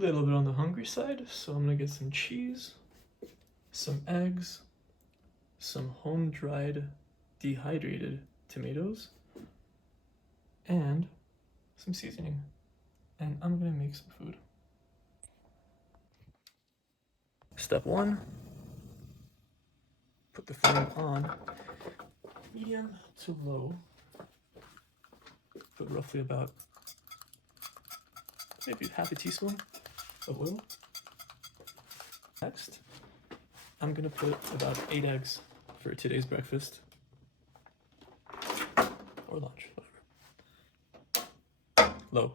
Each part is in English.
little bit on the hungry side, so I'm gonna get some cheese, some eggs, some home-dried dehydrated tomatoes, and some seasoning. And I'm gonna make some food. Step 1, put the flame on medium to low. Put roughly about maybe half a teaspoon of oil. Next, I'm gonna put about 8 eggs for today's breakfast or lunch, whatever. Low.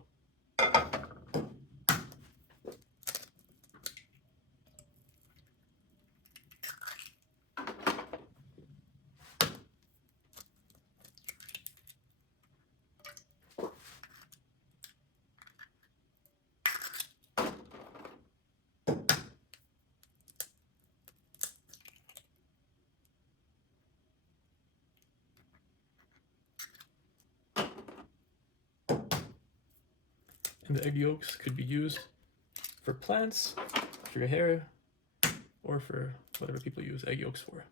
And the egg yolks could be used for plants, for your hair, or for whatever people use egg yolks for.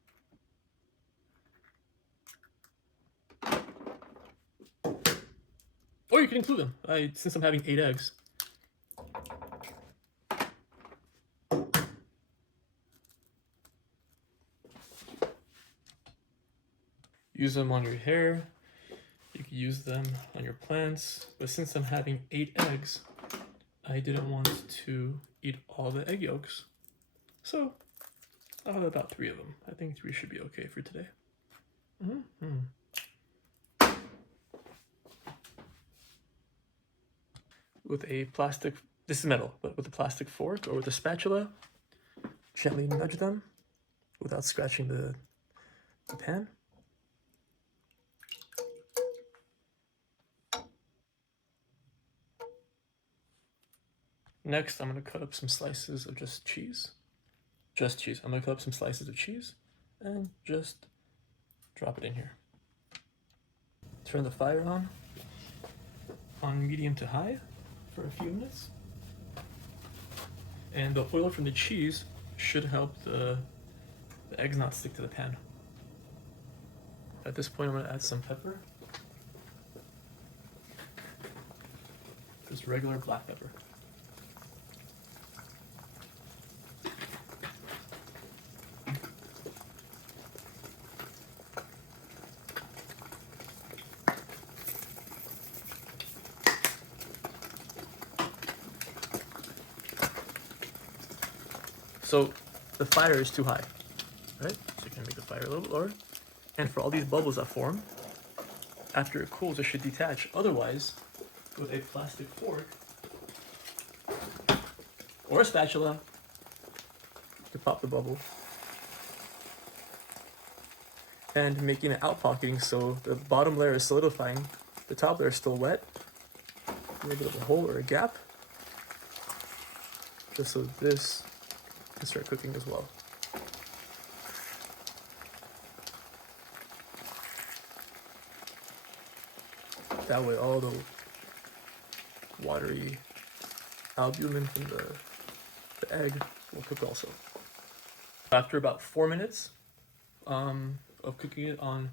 Or you can include them. Since I'm having 8 eggs. Use them on your hair. You can use them on your plants. But since I'm having 8 eggs, I didn't want to eat all the egg yolks. So I'll have about 3 of them. I think 3 should be okay for today. With a plastic, this is metal, but with a plastic fork or with a spatula, gently nudge them without scratching the pan. Next, I'm going to cut up some slices of just cheese. Just cheese. I'm going to cut up some slices of cheese and just drop it in here. Turn the fire on medium to high for a few minutes. And the oil from the cheese should help the eggs not stick to the pan. At this point, I'm going to add some pepper. Just regular black pepper. So the fire is too high, right? So you can make the fire a little bit lower. And for all these bubbles that form, after it cools, it should detach. Otherwise, with a plastic fork or a spatula to pop the bubble and making it outpocketing so the bottom layer is solidifying, the top layer is still wet, a little bit of a hole or a gap, just so this can start cooking as well. That way all the watery albumin from the egg will cook also. After about 4 minutes of cooking it on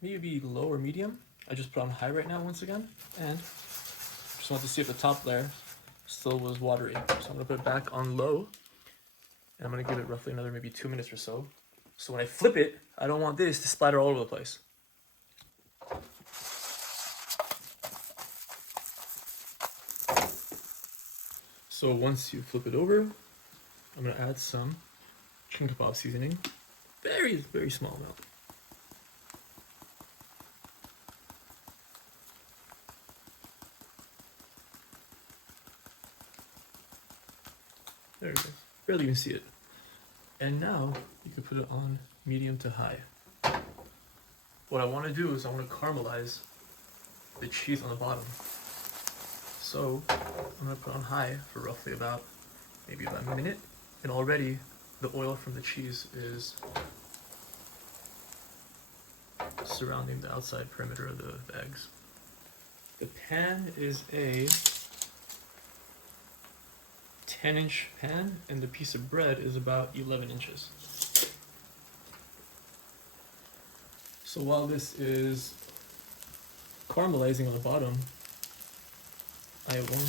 maybe low or medium, I just put on high right now once again, and just want to see if the top layer still was watery. So I'm gonna put it back on low, and I'm gonna give it roughly another maybe 2 minutes or so. So when I flip it, I don't want this to splatter all over the place. So once you flip it over, I'm gonna add some chicken kebab seasoning. Very, very small amount. There we go. Barely even see it. And now you can put it on medium to high. What I want to do is I want to caramelize the cheese on the bottom. So I'm going to put on high for roughly about maybe about a minute. And already the oil from the cheese is surrounding the outside perimeter of the eggs. The pan is a 10-inch pan, and the piece of bread is about 11 inches. So while this is caramelizing on the bottom, I want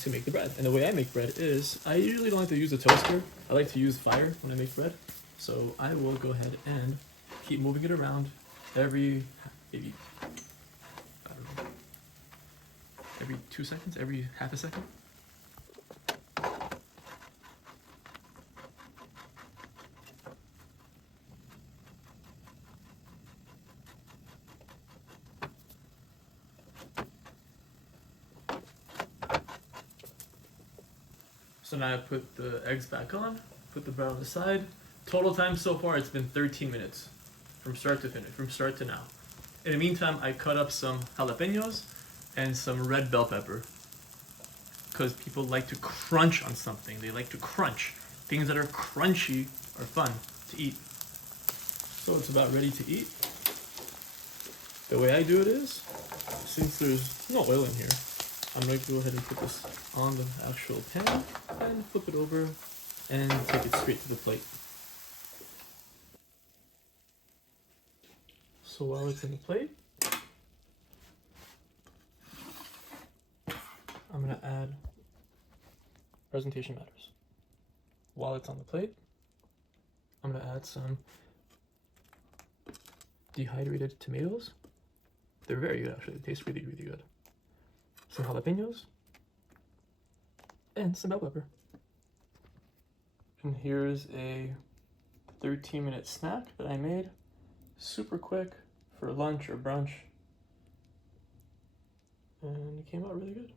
to make the bread. And the way I make bread is, I usually don't like to use a toaster. I like to use fire when I make bread. So I will go ahead and keep moving it around every, maybe, I don't know, every 2 seconds, every half a second. So now I put the eggs back on, put the bread on the side. Total time so far, it's been 13 minutes from start to finish, from start to now. In the meantime, I cut up some jalapenos and some red bell pepper, because people like to crunch on something. They like to crunch. Things that are crunchy are fun to eat. So it's about ready to eat. The way I do it is, since there's no oil in here, I'm going to go ahead and put this on the actual pan and flip it over and take it straight to the plate. So while it's in the plate, I'm going to add presentation matters. While it's on the plate, I'm going to add some dehydrated tomatoes. They're very good actually, they taste really, really good. Some jalapenos, and some bell pepper. And here's a 13-minute snack that I made. Super quick for lunch or brunch. And it came out really good.